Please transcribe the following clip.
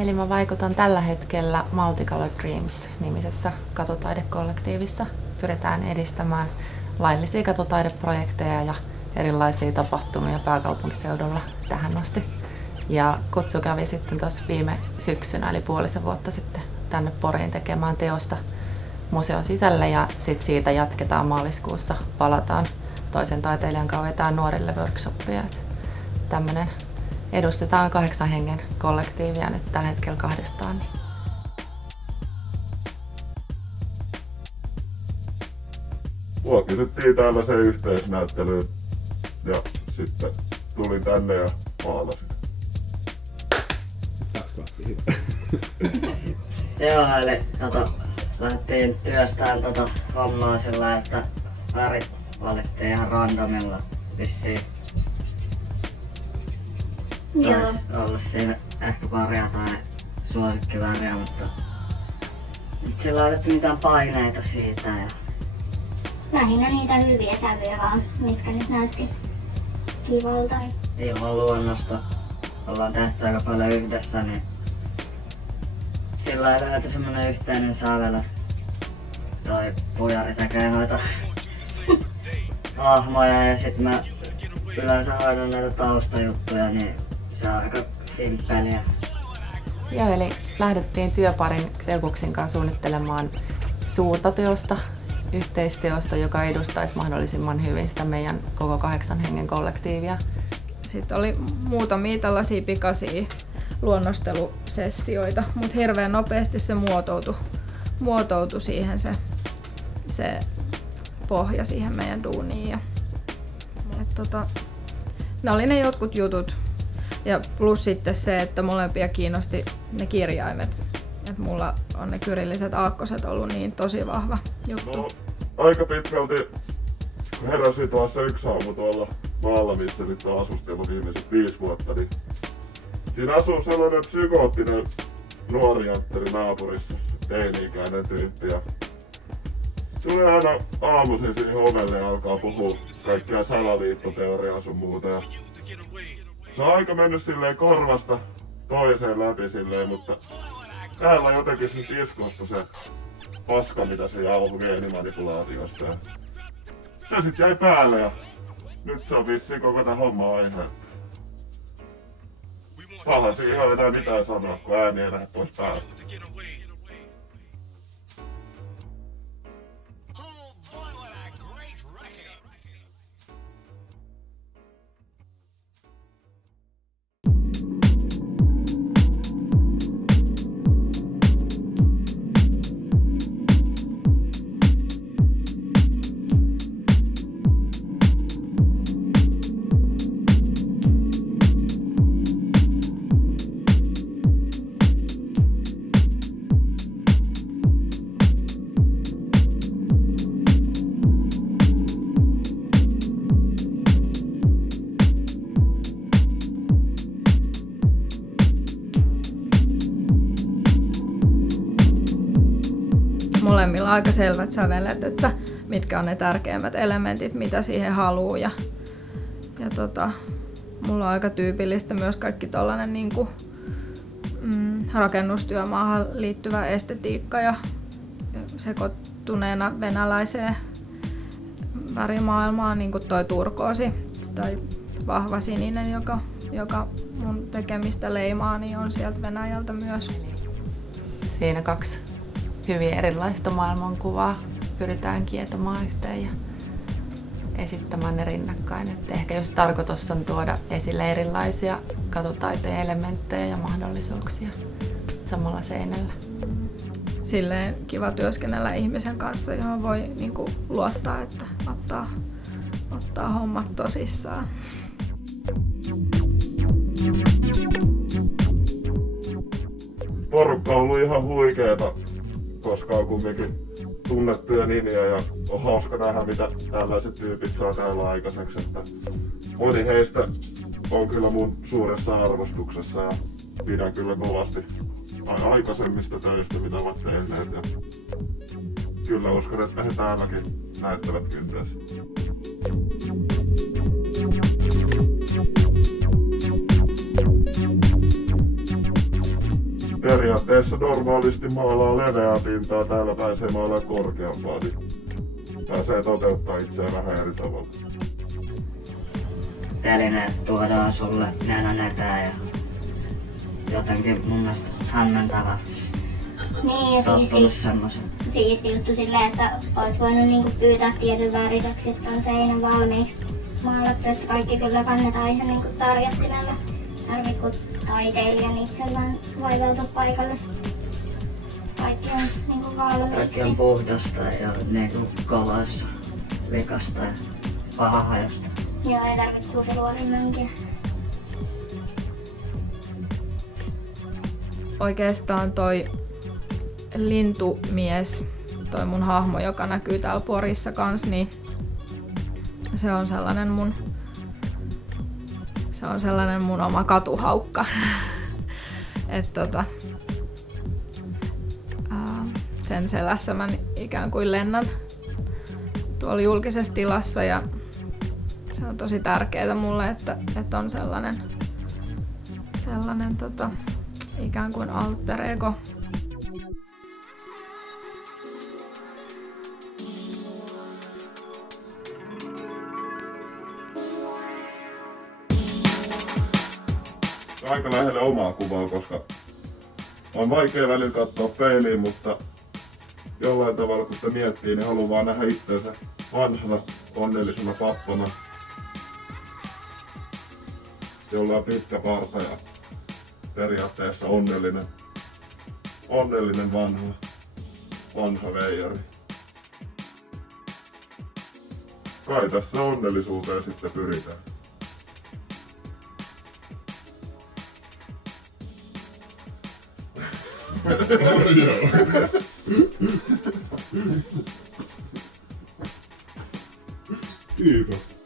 Eli mä vaikutan tällä hetkellä Multicolored Dreams-nimisessä katutaidekollektiivissa. Pyritään edistämään laillisia katutaideprojekteja ja erilaisia tapahtumia pääkaupunkiseudulla tähän asti. Ja kutsu kävi sitten tuossa viime syksynä, eli puolisen vuotta sitten, tänne Poriin tekemään teosta museon sisälle ja sitten siitä jatketaan maaliskuussa. Palataan toisen taiteilijan kanssa vetää nuorille workshoppia. Tämmönen edustetaan 8 hengen kollektiivia nyt tällä hetkellä 2. Niin. Mua kysyttiin täällä se yhteisnäyttely ja sitten tulin tänne ja maalasin. Joo, eli lähdettiin työstään hommaa sillä, että värit valittiin ihan randomilla vissiin. Joo. Olla siinä ehkä paria tai suosikkiväriä, mutta nyt sillä ei laitettu mitään paineita siitä. Ja Lähinnä niitä hyviä sävyjä vaan, mitkä nyt näytti kivalta. ilman luonnosta ollaan tehty aika paljon yhdessä, niin sillä ei löyty semmonen yhteinen sävel. Toi pujari tekee noita hahmoja ja sit mä yleensä hoidan näitä taustajuttuja, niin se on aika simppeliä. Joo, eli lähdettiin työparin Seukuksin kanssa suunnittelemaan suurta teosta, yhteisteosta, joka edustaisi mahdollisimman hyvin sitä meidän koko 8 hengen kollektiivia. Sitten oli muutamia tällaisia pikaisia luonnostelusessioita, mutta hirveän nopeasti se muotoutui siihen se pohja siihen meidän duuniin. Ne oli ne jotkut jutut. Ja plus sitten se, että molempia kiinnosti ne kirjaimet. Et mulla on ne kyrilliset aakkoset ollut niin tosi vahva juttu. No, aika pitkälti heräsin tuossa yksi aamu tuolla maalla, missä nyt on asustellut viimeiset 5 vuotta, niin siinä asuu sellainen psykoottinen nuori jantteri naapurissa, teini-ikäinen tyyppi. Ja tulee aina aamuisin siihen ovelle ja alkaa puhua kaikkia salaliittoteoriaa sun muuta. Ja se on aika mennyt silleen korvasta toiseen läpi silleen, mutta täällä on jotenkin sit iskostui se paska, mitä se jauhui geenimanipulaatiosta. Ja se sit jäi päälle ja nyt se on vissiin koko tän homma aihe. Paha siihen ei enää mitään sanoa, kun ääni ei lähde pois päältä. Molemmilla on aika selvät sävelet, että mitkä on ne tärkeimmät elementit, mitä siihen haluaa. Ja mulla on aika tyypillistä myös kaikki tollanen niinku, rakennustyömaahan liittyvä estetiikka ja sekoittuneena venäläiseen värimaailmaan, niin kuin toi turkoosi tai vahva sininen, joka mun tekemistä leimaa, niin on sieltä Venäjältä myös. Siinä 2 hyvin erilaista maailmankuvaa pyritään kietomaan yhteen ja esittämään ne rinnakkain. Et ehkä just tarkoitus on tuoda esille erilaisia katutaiteen elementtejä ja mahdollisuuksia samalla seinällä. Silleen kiva työskennellä ihmisen kanssa, johon voi niinku luottaa, että ottaa hommat tosissaan. Porukka on ollut ihan huikeeta, koska on kumminkin tunnettuja nimiä ja on hauska nähdä, mitä tällaiset tyypit saa täällä aikaiseksi. Että moni heistä on kyllä mun suuressa arvostuksessa ja pidän kyllä kovasti aikaisemmista töistä, mitä ovat tehneet. Ja kyllä uskon, että he täälläkin näyttävät kynteessä. periaatteessa normaalisti maalaa leveää pintaa, täällä pääsee maalaa korkeampaa, niin pääsee toteuttaa itseään vähän eri tavalla. Telineet tuodaan sulle nenän eteen ja jotenkin mun mielestä hämmentävä. Niin ja Tottunut semmosen. siisti juttu silleen, että ois voinut niinku pyytää tietyn väriseksi, että on seinä valmiiksi maalattu, että kaikki kyllä kannetaan ihan niinku tarjottimella. Tarvii kun taiteilijan itsellään vaivautua paikalle. Kaikki on niinku valmiiksi. Kaikki on puhdasta ja niinku kovassa, likasta ja pahahajosta. Joo, ei tarvitse kuuseluorin mönkiä. Oikeastaan toi lintumies, toi mun hahmo, joka näkyy täällä Porissa kans, niin se on sellainen mun oma katuhaukka. Sen selässä mä ikään kuin lennän tuolla julkisessa tilassa ja se on tosi tärkeää mulle, että on sellainen ikään kuin alter ego. Aika lähelle omaa kuvaa, koska on vaikea välillä katsoa peiliin, mutta jollain tavalla kun sitä miettii, niin haluaa vaan nähdä itseensä vanhana, onnellisena pappana, jolla on pitkä parta ja periaatteessa onnellinen vanha veijari. Kai tässä onnellisuuteen sitten pyritään. Kiitos.